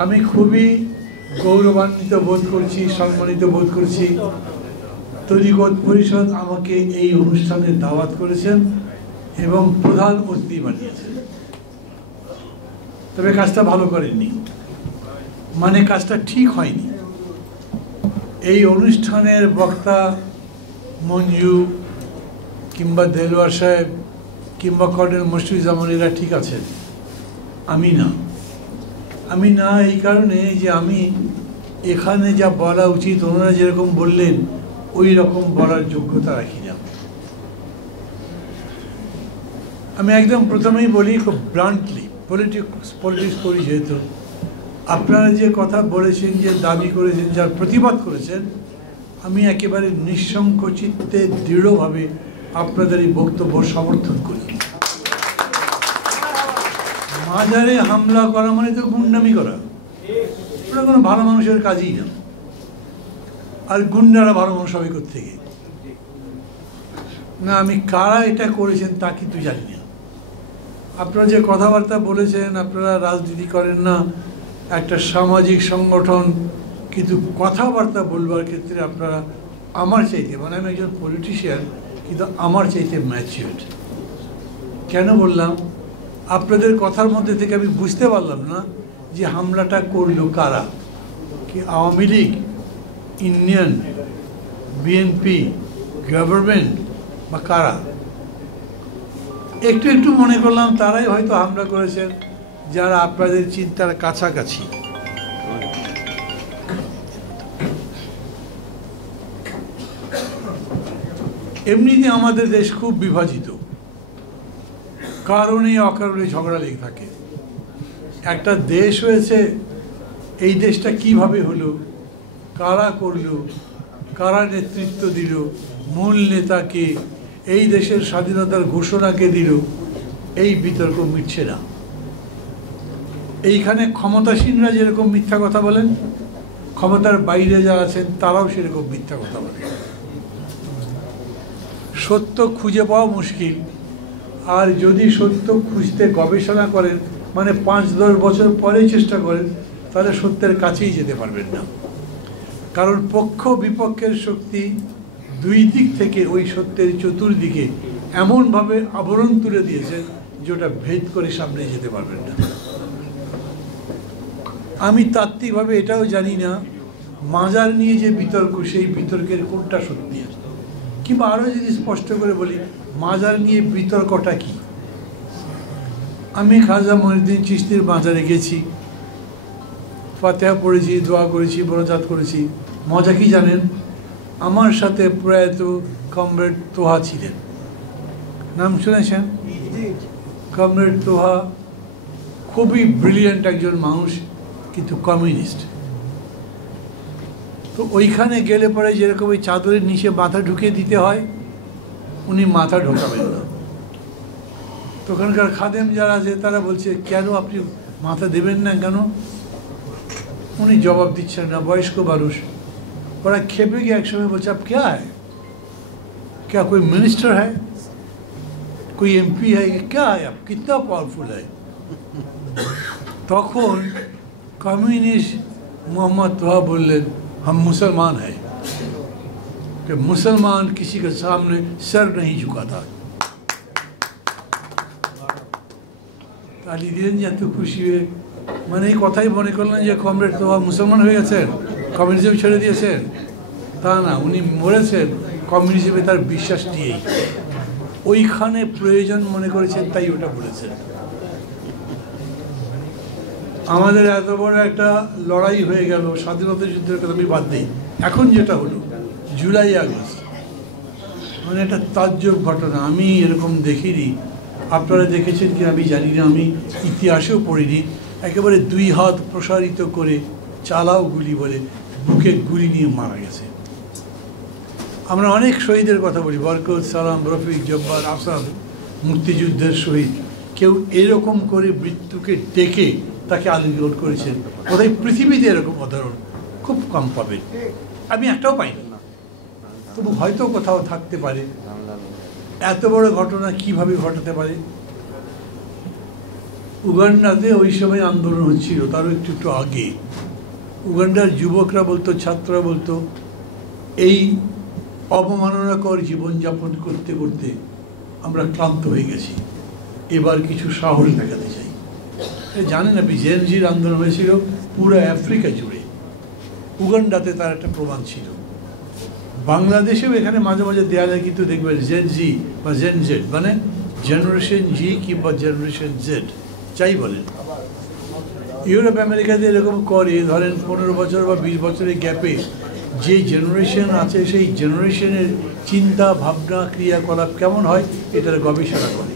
আমি খুবই গৌরবান্বিত বোধ করছি, সম্মানিত বোধ করছি তরিকত পরিষদ আমাকে এই অনুষ্ঠানে দাওয়াত করেছেন এবং প্রধান অতিথি বানিয়েছেন। তবে কাজটা ভালো করেননি, মানে কাজটা ঠিক হয়নি। এই অনুষ্ঠানের বক্তা মঞ্জু কিংবা দেলোয়ার সাহেব কিংবা কর্নেল মুশফিকুজ্জামান এরা ঠিক আছেন, আমি না এই কারণে যে আমি এখানে যা বলা উচিত ওনারা যেরকম বললেন ওই রকম বলার যোগ্যতা রাখি না। আমি একদম প্রথমেই বলি খুব ব্লান্টলি, পলিটিক্স করি যেহেতু, আপনারা যে কথা বলেছেন, যে দাবি করেছেন, যার প্রতিবাদ করেছেন, আমি একেবারে নিঃসংকোচিত্তে দৃঢ়ভাবে আপনাদের এই বক্তব্য সমর্থন করি। মাজারে হামলা করা মানে তো গুন্ডামি করা, ওটা কোনো ভালো মানুষের কাজই না। আর গুন্ডারা ভালো মানুষ হবে কোত্থেকে? না, আমি কারা এটা করেছেন তা কিন্তু জানি না। আপনারা যে কথাবার্তা বলেছেন, আপনারা রাজনীতি করেন না, একটা সামাজিক সংগঠন, কিন্তু কথাবার্তা বলবার ক্ষেত্রে আপনারা আমার চাইতে, মানে আমি একজন পলিটিশিয়ান কিন্তু আমার চাইতে ম্যাচিউরড। কেন বললাম? আপনাদের কথার মধ্যে থেকে আমি বুঝতে পারলাম না যে হামলাটা করলো কারা, কি Awami League, Indian, BNP, government বা কারা। একটু মনে করলাম তারাই হয়তো হামলা করেছেন যারা আপনাদের চিন্তার কাছাকাছি। এমনিতে আমাদের দেশ খুব বিভাজিত, কারণে অকারণে ঝগড়া লেগে থাকে। একটা দেশ হয়েছে, এই দেশটা কিভাবে হলো, কারা করলো, কারা নেতৃত্ব দিল, মূল নেতাকে, এই দেশের স্বাধীনতার ঘোষণাকে দিল, এই বিতর্ক মিটছে না। এইখানে ক্ষমতাসীনরা যেরকম মিথ্যা কথা বলেন, ক্ষমতার বাইরে যারা আছেন তারাও সেরকম মিথ্যা কথা বলেন। সত্য খুঁজে পাওয়া মুশকিল, আর যদি সত্য খুঁজতে গবেষণা করেন, মানে 5-10 বছর পরে চেষ্টা করেন, তাহলে সত্যের কাছেই যেতে পারবেন না। কারণ পক্ষ বিপক্ষের শক্তি দুই দিক থেকে ওই সত্যের চতুর্দিকে এমনভাবে আবরণ তুলে দিয়েছে যে ওটা ভেদ করে সামনে যেতে পারবেন না। আমি তাত্ত্বিকভাবে এটাও জানি না মাজার নিয়ে যে বিতর্ক, সেই বিতর্কের কোনটা সত্যি। কিংবা আরও যদি স্পষ্ট করে বলি, মাজার নিয়ে বিতর্কটা কি? আমি খাজা মঈনুদ্দিন চিশতির মাজারে গেছি, ফাতিহা পড়েছি, দোয়া করেছি, মোনাজাত করেছি। মজা কি জানেন? আমার সাথে প্রয়াত কমরেড তোহা ছিলেন, নাম শুনেছেন? কমরেড তোহা খুবই ব্রিলিয়েন্ট একজন মানুষ, কিন্তু কমিউনিস্ট। তো ওইখানে গেলে পরে যেরকম ওই চাদরের নিচে মাথা ঢুকিয়ে দিতে হয়, উনি মাথা ঢোকাবেন না। তো ওখানকার খাদেম যারা আছে তারা বলছে, কেন আপনি মাথা দেবেন না কেন? উনি জবাব দিচ্ছেন না, বয়স্ক মানুষ। ওরা খেপে গিয়ে একসময় বলছে, আপ क्या है, क्या कोई मिनिस्टर है, कोई एमपी है, क्या है, आप कितना पावरफुल है? তখন कम्युनिस्ट मोहम्मद तोहा बोलें, हम मुसलमान हैं, कि मुसलमान किसी के सामने सर नहीं झुकाता। তালি দিলেন যে এত খুশি হয়ে, মানে এই কথাই মনে করলেন যে কমরেড তোহা মুসলমান হয়ে গেছেন, কমিউনিজম ছেড়ে দিয়েছেন। তা না, উনি মরেছেন কমিউনিজমে তার বিশ্বাস নিয়েই। ওইখানে প্রয়োজন মনে করেছেন, তাই ওটা বলেছেন। আমাদের এত বড় একটা লড়াই হয়ে গেল, স্বাধীনতা যুদ্ধের কথা আমি বাদ দিই, এখন যেটা হলো জুলাই আগস্ট, মানে একটা তাজ্জব ঘটনা। আমি এরকম দেখিনি, আপনারা দেখেছেন কি আমি জানি না, আমি ইতিহাসেও পড়িনি। একেবারে 2 হাত প্রসারিত করে চালাও গুলি বলে বুকে গুলি নিয়ে মারা গেছে। আমরা অনেক শহীদের কথা বলি, বরকত, সালাম, রফিক, জব্বার, আসাদ, মুক্তিযুদ্ধের শহীদ। কেউ এরকম করে মৃত্যুকে ডেকে তাকে আলিঙ্গন করেছেন, ওটাই পৃথিবীতে এরকম উদাহরণ খুব কম পাবেন। আমি একটাও পাইনি, তবু হয়তো কোথাও থাকতে পারে। এত বড় ঘটনা কিভাবে ঘটাতে পারে? উগান্ডাতে ওই সময় আন্দোলন হচ্ছিল, তারও একটু একটু আগে। উগান্ডার যুবকরা বলতো, ছাত্ররা বলতো, এই অবমাননাকর জীবনযাপন করতে করতে আমরা ক্লান্ত হয়ে গেছি, এবার কিছু সাহস দেখাতে চাই। জানেন আপনি, জেনজির আন্দোলন হয়েছিল পুরো আফ্রিকা জুড়ে, উগান্ডাতে তার একটা প্রমাণ ছিল। বাংলাদেশেও এখানে মাঝে মাঝে দেওয়া যায়, কিন্তু দেখবেন জেনজি বা জেন জেড, মানে জেনারেশন জি কিংবা জেনারেশন জেড যাই বলেন, ইউরোপ আমেরিকাতে এরকম করে। ধরেন 15 বছর বা 20 বছরের গ্যাপে যে জেনারেশন আছে, সেই জেনারেশনের চিন্তা ভাবনা ক্রিয়াকলাপ কেমন হয় এটার গবেষণা করে।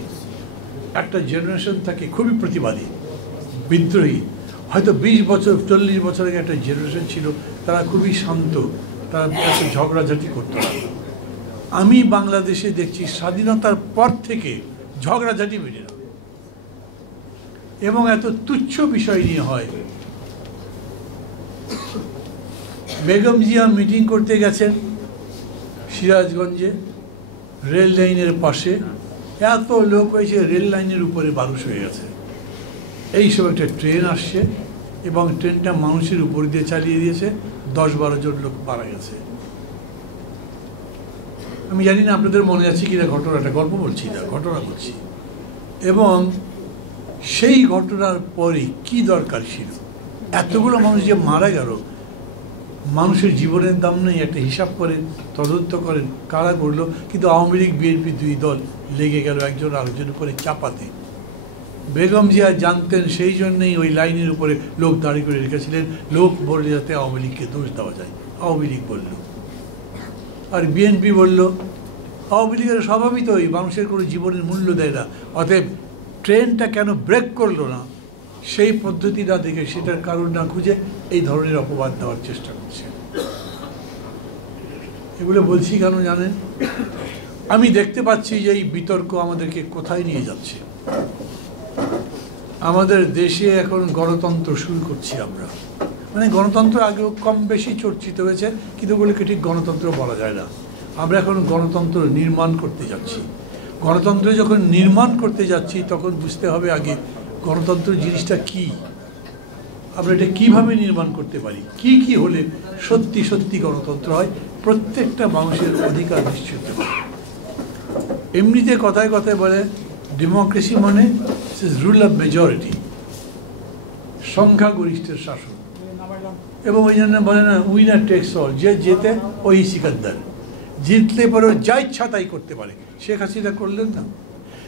একটা জেনারেশন থাকে খুবই প্রতিবাদী, বিদ্রোহী। হয়তো 20 বছর 40 বছর আগে একটা জেনারেশন ছিল, তারা খুবই শান্ত, তারা এত ঝগড়াঝাটি করতো না। আমি বাংলাদেশে দেখছি স্বাধীনতার পর থেকে ঝগড়াঝাটি বেড়ে না, এবং এত তুচ্ছ বিষয় নিয়ে হয়। বেগম জিয়া মিটিং করতে গেছেন সিরাজগঞ্জে, রেল লাইনের পাশে, এত লোক হয়েছে রেল লাইনের উপরে বারুস হয়ে গেছে। এই সব একটা ট্রেন আসছে এবং ট্রেনটা মানুষের উপর দিয়ে চালিয়ে দিয়েছে, 10-12 জন লোক মারা গেছে। আমি জানি না আপনাদের মনে আছে কিনা ঘটনাটা, গল্প বলছি না, ঘটনা বলছি। এবং সেই ঘটনার পরে কি দরকার ছিল? এতগুলো মানুষ যে মারা গেল, মানুষের জীবনের দাম নেই, একটা হিসাব করেন, তদন্ত করেন কারা করলো। কিন্তু আওয়ামী লীগ বিএনপি দুই দল লেগে গেল একজন আরেকজনের উপরে চাপাতে। বেগম জিয়া জানতেন, সেই জন্যই ওই লাইনের উপরে লোক দাঁড়িয়ে করে রেখেছিলেন, লোক বললে যাতে আওয়ামী লীগকে দোষ দেওয়া যায়। আওয়ামী লীগ বলল, আর বিএনপি বলল আওয়ামী লীগের স্বভাবই তো ওই মানুষের কোনো জীবনের মূল্য দেয় না, অতএব ট্রেনটা কেন ব্রেক করলো না সেই পদ্ধতি না দেখে, সেটার কারণ না খুঁজে এই ধরনের অপবাদ দেওয়ার চেষ্টা করছে। এগুলো বলছি কেন জানেন? আমি দেখতে পাচ্ছি যে এই বিতর্ক আমাদেরকে কোথায় নিয়ে যাচ্ছে। আমাদের দেশে এখন গণতন্ত্র শুরু করছি আমরা, মানে গণতন্ত্র আগেও কম বেশি চর্চিত হয়েছে, কিন্তু ওগুলোকে ঠিক গণতন্ত্র বলা যায় না। আমরা এখন গণতন্ত্র নির্মাণ করতে যাচ্ছি। গণতন্ত্র যখন নির্মাণ করতে যাচ্ছি, তখন বুঝতে হবে আগে গণতন্ত্র জিনিসটা কি, আমরা এটা কীভাবে নির্মাণ করতে পারি, কি কি হলে সত্যি সত্যি গণতন্ত্র হয়, প্রত্যেকটা মানুষের অধিকার নিশ্চিত হয়। এমনিতে কথায় কথায় বলে ডেমোক্রেসি মানে রুল অফ মেজরিটি, সংখ্যাগরিষ্ঠের শাসন। এবং ওই জন্য বলে না উইনার টেক্স অল, যে জেতে ওই সিকান্দার, জিতলে পরেও যা ইচ্ছা তাই করতে পারে। শেখ হাসিনা করলেন না,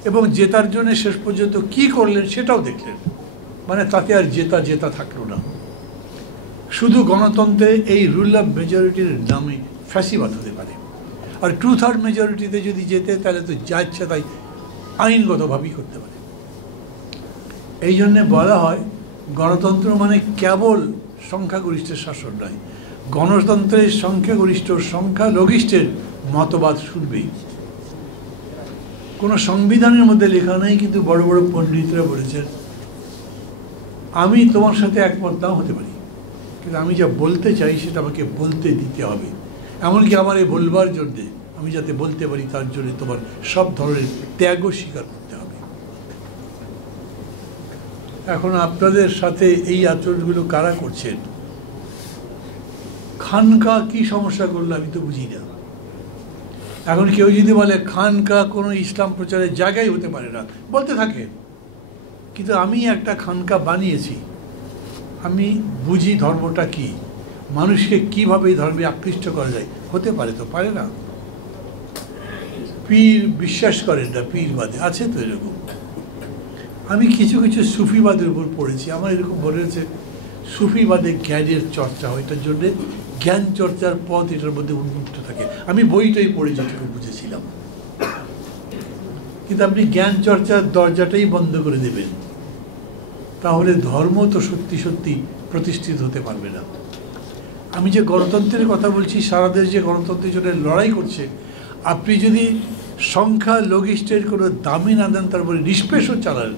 এবং জেতার জন্য শেষ পর্যন্ত কি করলেন সেটাও দেখলেন, মানে তাতে আর জেতা জেতা থাকলো না। শুধু গণতন্ত্রে এই রুল অফ মেজরিটির নামে ফ্যাসিবাদ হতে পারে, আর 2/3 মেজরিটিতে যদি যেতে, তাহলে তো যা ইচ্ছা তাই আইনগতভাবেই করতে পারে। এই জন্যে বলা হয় গণতন্ত্র মানে কেবল সংখ্যাগরিষ্ঠের শাসন নয়, গণতন্ত্রের সংখ্যাগরিষ্ঠ সংখ্যালঘিষ্ঠের মতবাদ শুনবেই। কোনো সংবিধানের মধ্যে লেখা নেই, কিন্তু বড় বড় পণ্ডিতরা বলেছেন আমি তোমার সাথে একমত নাও হতে পারি, কিন্তু আমি যা বলতে চাই সেটা আমাকে বলতে দিতে হবে। এমনকি আমার এই বলবার জন্যে, আমি যাতে বলতে পারি তার জন্য তোমার সব ধরনের ত্যাগও স্বীকার করতে হবে। এখন আপনাদের সাথে এই আচরণগুলো কারা করছেন? খানকা কি সমস্যা করলো আমি তো বুঝি না। এখন কেউ যদি বলে খানকা কোনো ইসলাম প্রচারের জায়গায় হতে পারে না, বলতে থাকে, কিন্তু আমি একটা খানকা বানিয়েছি, আমি বুঝি ধর্মটা কি, মানুষকে কীভাবে এই ধর্মে আকৃষ্ট করা যায়। হতে পারে তো পারে না। পীর বিশ্বাস করেন না, পীরবাদে আছে তো এরকম। আমি কিছু কিছু সুফিবাদের উপর পড়েছি, আমার এরকম মনে হয়েছে সুফিবাদে জ্ঞানের চর্চা হয়, এটার জন্যে জ্ঞান চর্চার পথ এটার মধ্যে উন্মুক্ত থাকে। আমি বইটাই পড়ে যেটুকু বুঝেছিলাম। কিন্তু আপনি জ্ঞান চর্চার দরজাটাই বন্ধ করে দেবেন, তাহলে ধর্ম তো সত্যি সত্যি প্রতিষ্ঠিত হতে পারবে না। আমি যে গণতন্ত্রের কথা বলছি, সারা দেশ যে গণতন্ত্রের জন্য লড়াই করছে, আপনি যদি সংখ্যালঘিষ্ঠের কোনো দামি না দেন, তারপরে নিষ্পেষও চালান,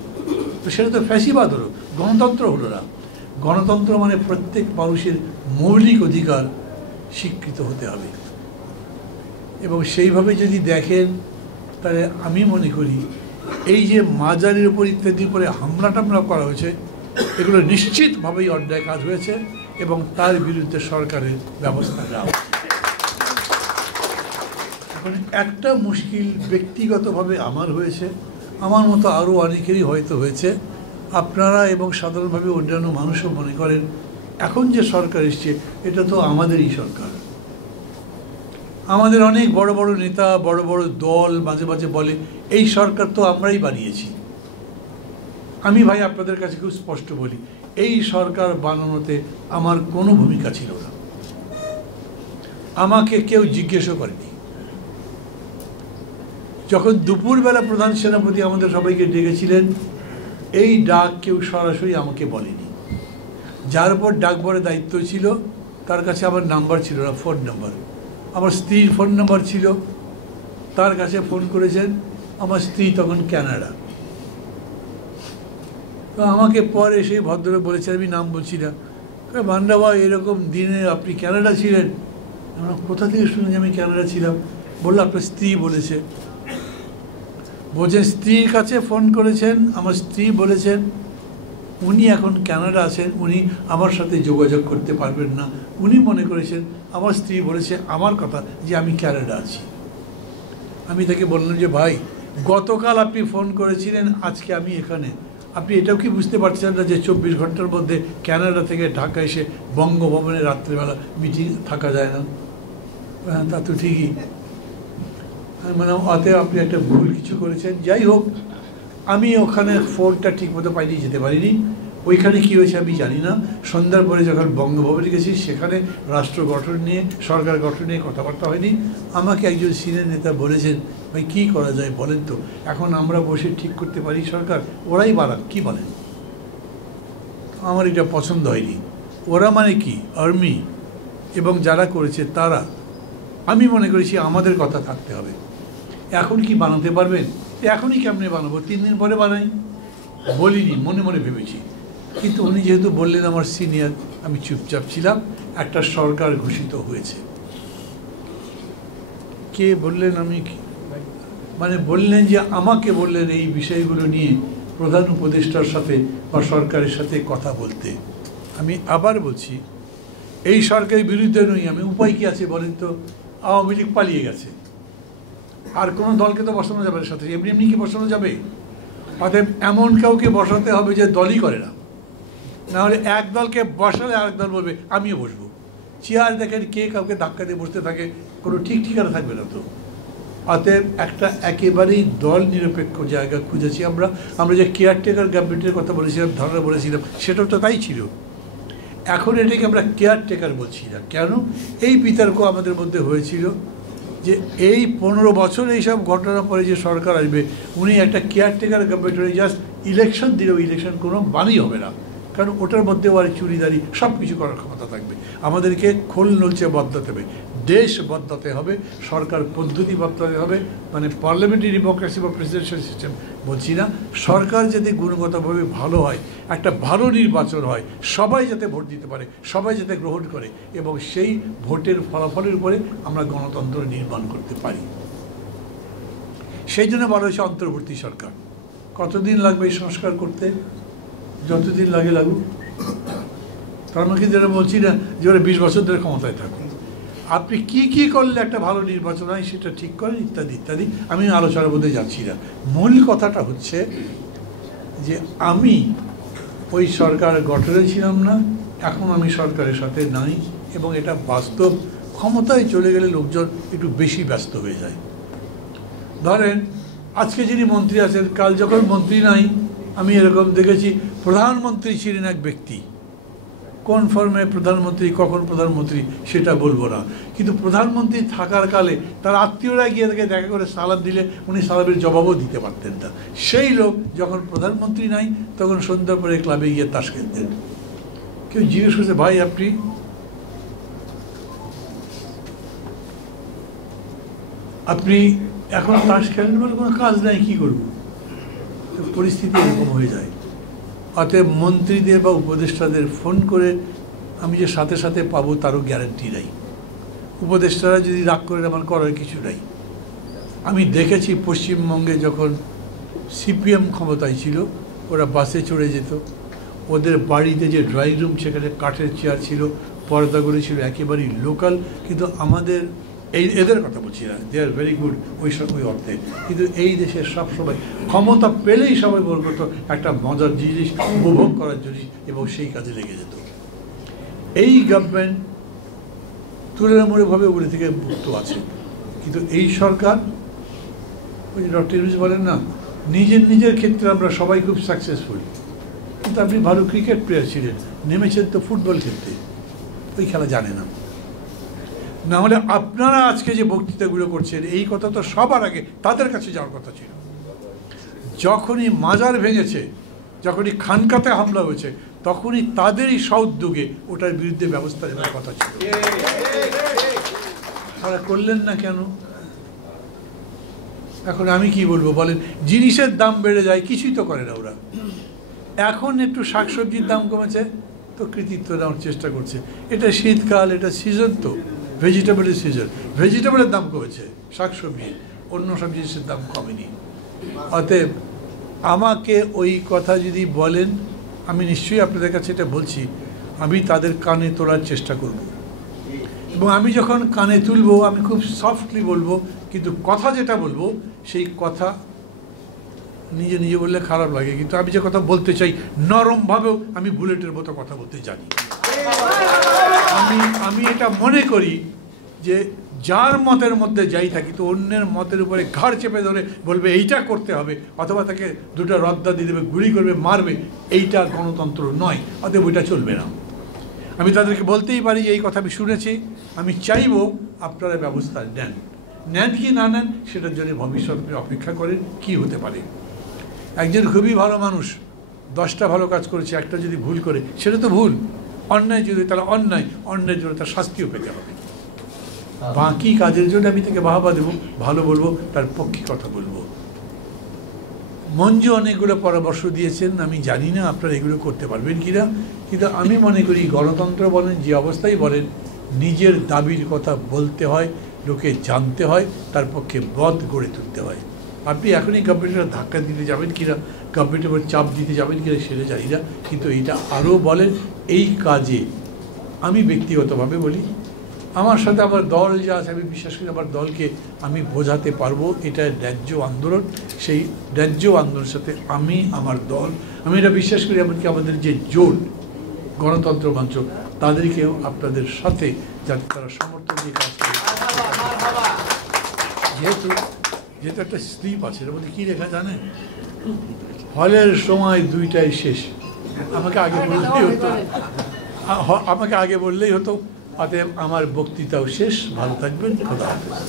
তো সেটা তো ফ্যাসিবাদ হলো, গণতন্ত্র হলো না। গণতন্ত্র মানে প্রত্যেক মানুষের মৌলিক অধিকার স্বীকৃত হতে হবে। এবং সেইভাবে যদি দেখেন, তাহলে আমি মনে করি এই যে মাজারের উপর ইত্যাদির উপরে হামলা টামলা করা হয়েছে, এগুলো নিশ্চিতভাবেই অন্যায় কাজ হয়েছে এবং তার বিরুদ্ধে সরকারের ব্যবস্থা নেওয়া উচিত। এখন একটা মুশকিল ব্যক্তিগতভাবে আমার হয়েছে, আমার মতো আরও অনেকেরই হয়তো হয়েছে, আপনারা এবং সাধারণভাবে অন্যান্য মানুষও মনে করেন এখন যে সরকার এসছে এটা তো আমাদেরই সরকার। আমাদের অনেক বড় বড় নেতা, বড় বড় দল মাঝে মাঝে বলে এই সরকার তো আমরাই বানিয়েছি। আমি ভাই আপনাদের কাছে খুব স্পষ্ট বলি, এই সরকার বানানোতে আমার কোনো ভূমিকা ছিল না, আমাকে কেউ জিজ্ঞেসও করেনি। যখন দুপুরবেলা প্রধান সেনাপতি আমাদের সবাইকে ডেকেছিলেন, এই ডাক কেউ সরাসরি আমাকে বলেনি। যার উপর ডাকবারের দায়িত্ব ছিল তার কাছে আমার নাম্বার ছিল না, ফোন নাম্বার। আমার স্ত্রীর ফোন নাম্বার ছিল, তার কাছে ফোন করেছেন। আমার স্ত্রী তখন কানাডা। তো আমাকে পরে সেই ভদ্রলোক বলেছেন, আমি নাম বলছি না, মান্না ভাই এরকম দিনে আপনি কানাডা ছিলেন? আমরা কোথা থেকে শুনে আমি কানাডা ছিলাম? বললো আপনার স্ত্রী বলেছে। বলছেন স্ত্রীর কাছে ফোন করেছেন, আমার স্ত্রী বলেছেন উনি এখন কানাডা আছেন, উনি আমার সাথে যোগাযোগ করতে পারবেন না। উনি মনে করেছেন, আমার স্ত্রী বলেছে আমার কথা যে আমি কানাডা আছি। আমি তাকে বললাম যে ভাই গতকাল আপনি ফোন করেছিলেন, আজকে আমি এখানে। আপনি এটাও কি বুঝতে পারছেন না যে 24 ঘন্টার মধ্যে কানাডা থেকে ঢাকা এসে বঙ্গভবনে রাত্রেবেলা মিটিং থাকা যায় না? হ্যাঁ, তা তো ঠিকই। মানে অতএব আপনি একটা ভুল কিছু করেছেন। যাই হোক, আমি ওখানে ফোনটা ঠিকমতো পাইনি, যেতে পারিনি। ওইখানে কী হয়েছে আমি জানি না। সন্ধ্যার পরে যখন বঙ্গভবনে গেছি, সেখানে রাষ্ট্র গঠন নিয়ে, সরকার গঠন নিয়ে কথাবার্তা হয়নি। আমাকে একজন সিনিয়র নেতা বলেছেন, ভাই কী করা যায় বলেন তো, এখন আমরা বসে ঠিক করতে পারি সরকার, ওরাই বাড়ান, কী বলেন? আমার এটা পছন্দ হয়নি। ওরা মানে কি? আর্মি এবং যারা করেছে তারা। আমি মনে করেছি আমাদের কথা থাকতে হবে। এখন কি বানাতে পারবেন? এখনই কেমনে বানাবো, 3 দিন পরে বানাই। বলিনি, মনে মনে ভেবেছি। কিন্তু উনি যেহেতু বললেন আমার সিনিয়র, আমি চুপচাপ ছিলাম। একটা সরকার ঘোষিত হয়েছে। কে বললেন? আমি মানে বললেন যে আমাকে বললেন এই বিষয়গুলো নিয়ে প্রধান উপদেষ্টার সাথে বা সরকারের সাথে কথা বলতে। আমি আবার বলছি, এই সরকারের বিরুদ্ধে নই আমি। উপায় কি আছে বলেন তো? আওয়ামী লীগ পালিয়ে গেছে, আর কোনো দলকে তো বসানো যাবে না সাথে, এমনি এমনি কি বসানো যাবে? অতএব এমন কাউকে বসাতে হবে যে দলই করে না, নাহলে এক দলকে বসালে আরেক দল বলবে আমিও বসবো। চেয়ার দেখেন কে কাউকে ধাক্কা দিয়ে বসতে থাকে, কোনো ঠিক ঠিকানা থাকবে না তো। অতএব একটা একেবারেই দল নিরপেক্ষ জায়গা খুঁজেছি আমরা। আমরা যে কেয়ারটেকার গভর্নমেন্টের কথা বলেছিলাম, ধারণা বলেছিলাম, সেটাও তো তাই ছিল। এখন এটাকে আমরা কেয়ারটেকার বলছি না। কেন? এই বিতর্ক আমাদের মধ্যে হয়েছিল যে এই 15 বছর এইসব ঘটনার পরে যে সরকার আসবে, উনি একটা কেয়ারটেকার গভর্নমেন্ট জাস্ট ইলেকশন দিলেও ইলেকশন কোনো মানেই হবে না, কারণ ওটার মধ্যে আর চুরিদারি সব কিছু করার ক্ষমতা থাকবে। আমাদেরকে খোল নলচে বদলাতে হবে, দেশ বদলাতে হবে, সরকার পদ্ধতি বদলাতে হবে। মানে পার্লামেন্টারি ডেমোক্রেসি বা প্রেসিডেন্সিয়াল সিস্টেম বলছি না, সরকার যাতে গুণগতভাবে ভালো হয়, একটা ভালো নির্বাচন হয়, সবাই যাতে ভোট দিতে পারে, সবাই যাতে গ্রহণ করে, এবং সেই ভোটের ফলাফলের উপরে আমরা গণতন্ত্র নির্মাণ করতে পারি। সেই জন্য বলা হয়েছে অন্তর্বর্তী সরকার। কতদিন লাগবে এই সংস্কার করতে? যতদিন লাগে লাগুক। তার মানে কিন্তু এটা বলছি না যে ওরা 20 বছর ধরে ক্ষমতায় থাকুন। আপনি কি কি করলে একটা ভালো নির্বাচন হয় সেটা ঠিক করেন, ইত্যাদি ইত্যাদি। আমি আলোচনার মধ্যে যাচ্ছি না। মূল কথাটা হচ্ছে যে আমি ওই সরকার গঠনে ছিলাম না, এখন আমি সরকারের সাথে নাই, এবং এটা বাস্তব। ক্ষমতায় চলে গেলে লোকজন একটু বেশি ব্যস্ত হয়ে যায়। ধরেন আজকে যিনি মন্ত্রী আছেন, কাল যখন মন্ত্রী নাই, আমি এরকম দেখেছি প্রধানমন্ত্রী ছিলেন এক ব্যক্তি, কোন ফর্মে প্রধানমন্ত্রী, কখন প্রধানমন্ত্রী সেটা বলবো না, কিন্তু প্রধানমন্ত্রী থাকার কালে তার আত্মীয়রা গিয়ে তাকে দেখা করে সালাম দিলে উনি সালামের জবাবও দিতে পারতেন না। সেই লোক যখন প্রধানমন্ত্রী নাই, তখন সন্ধ্যার পরে ক্লাবে গিয়ে তাস খেলতেন। কেউ জিজ্ঞেস করছে, ভাই আপনি এখন তাস খেলেন, বলে কোনো কাজ নাই, কী করবো? পরিস্থিতি এরকম হয়ে যায়। অতএব মন্ত্রীদের বা উপদেষ্টাদের ফোন করে আমি যে সাথে সাথে পাবো তারও গ্যারান্টি নাই। উপদেষ্টারা যদি রাগ করে আমার করার কিছু নাই। আমি দেখেছি পশ্চিমবঙ্গে যখন সিপিএম ক্ষমতায় ছিল, ওরা বাসে চড়ে যেত, ওদের বাড়িতে যে ড্রয়িং রুম সেখানে কাঠের চেয়ার ছিল, পর্দাগুলো ছিল একেবারেই লোকাল। কিন্তু আমাদের এদের কথা বলছি না, দে আর ভেরি গুড ওই অর্থে, কিন্তু এই দেশের সবসময় ক্ষমতা পেলেই সবাই বল করতো একটা মজার জিনিস উপভোগ করার জিনিস, এবং সেই কাজে লেগে যেত। এই গভর্নমেন্ট তুলনামূলকভাবে ওগুলি থেকে মুক্ত আছে, কিন্তু এই সরকার ওই ডক্টর ইউনুস বলেন না, নিজের ক্ষেত্রে আমরা সবাই খুব সাকসেসফুল, কিন্তু আপনি ভালো ক্রিকেট প্লেয়ার ছিলেন, নেমেছেন তো ফুটবল খেলতে, ওই খেলা জানে না। না হলে আপনারা আজকে যে বক্তৃতাগুলো করছেন এই কথা তো সবার আগে তাদের কাছে যাওয়ার কথা ছিল। যখনই মাজার ভেঙেছে, যখনই খানকাতে হামলা হয়েছে, তখনই তাদেরই সউদ্যোগে ওটার বিরুদ্ধে ব্যবস্থা নেওয়ার কথা ছিল। তারা করলেন না কেন? এখন আমি কি বলবো বলেন, জিনিসের দাম বেড়ে যায়, কিছুই তো করে না ওরা। এখন একটু শাকসবজির দাম কমেছে তো কৃতিত্ব নেওয়ার চেষ্টা করছে, এটা শীতকাল, এটা সিজন, তো ভেজিটেবলের সিজন, ভেজিটেবলের দাম কমেছে, শাকসবজি, অন্য সব জিনিসের দাম কমেনি। অতএব আমাকে ওই কথা যদি বলেন, আমি নিশ্চয়ই আপনাদের কাছে এটা বলছি, আমি তাদের কানে তোলার চেষ্টা করব, এবং আমি যখন কানে তুলবো আমি খুব সফটলি বলবো, কিন্তু কথা যেটা বলবো সেই কথা নিজে বললে খারাপ লাগে, কিন্তু আমি যে কথা বলতে চাই নরমভাবেও আমি বুলেটের মতো কথা বলতে জানি। আমি এটা মনে করি যে যার মতের মধ্যে যাই থাকি, তো অন্যের মতের উপরে ঘাড় চেপে ধরে বলবে এইটা করতে হবে, অথবা তাকে দুটো রদ্দা দিয়ে দেবে, গুলি করবে, মারবে, এইটা গণতন্ত্র নয়, অতএব ওইটা চলবে না। আমি তাদেরকে বলতেই পারি যে এই কথা আমি শুনেছি, আমি চাইবো আপনারা ব্যবস্থা নেন কি না নেন সেটার জন্য ভবিষ্যতে অপেক্ষা করেন, কি হতে পারে। একজন খুবই ভালো মানুষ 10টা ভালো কাজ করেছে, একটা যদি ভুল করে সেটা তো ভুল, অন্যায় যদি তাহলে অন্যায়ের জন্য তার শাস্তিও পেতে হবে। বাকি কাজের জন্য আমি তাকে বাহবা দেবো, ভালো বলবো, তার পক্ষে কথা বলবো। মঞ্জু অনেকগুলো পরামর্শ দিয়েছেন, আমি জানি না আপনারা এগুলো করতে পারবেন কিনা, কিন্তু আমি মনে করি গণতন্ত্র বলেন, যে অবস্থায় বলেন, নিজের দাবির কথা বলতে হয়, লোকে জানতে হয়, তার পক্ষে মত গড়ে তুলতে হয়। আপনি এখনই কম্পিউটার ধাক্কা দিতে যাবেন কিনা, কম্পিউটার উপর চাপ দিতে যাবেন কিনা সেটা জানি না, কিন্তু এইটা আরও বলেন। এই কাজে আমি ব্যক্তিগতভাবে বলি, আমার সাথে আমার দল যা আছে, আমি বিশ্বাস করি আমার দলকে আমি বোঝাতে পারবো এটা ন্যায্য আন্দোলন। সেই ন্যায্য আন্দোলনের সাথে আমি, আমার দল, আমি এটা বিশ্বাস করি, এমনকি আমাদের যে জোট গণতন্ত্র মঞ্চ, তাদেরকেও আপনাদের সাথে যাতে তারা সমর্থন দিয়ে কাজ করে। যেহেতু একটা স্লিপ আছে, এর মধ্যে কী লেখা জানেন, হলের সময় 2টায় শেষ। আমাকে আগে বললেই হতো, অতএব আমার বক্তৃতাও শেষ। ভালো থাকবেন, খোদা হাফেজ।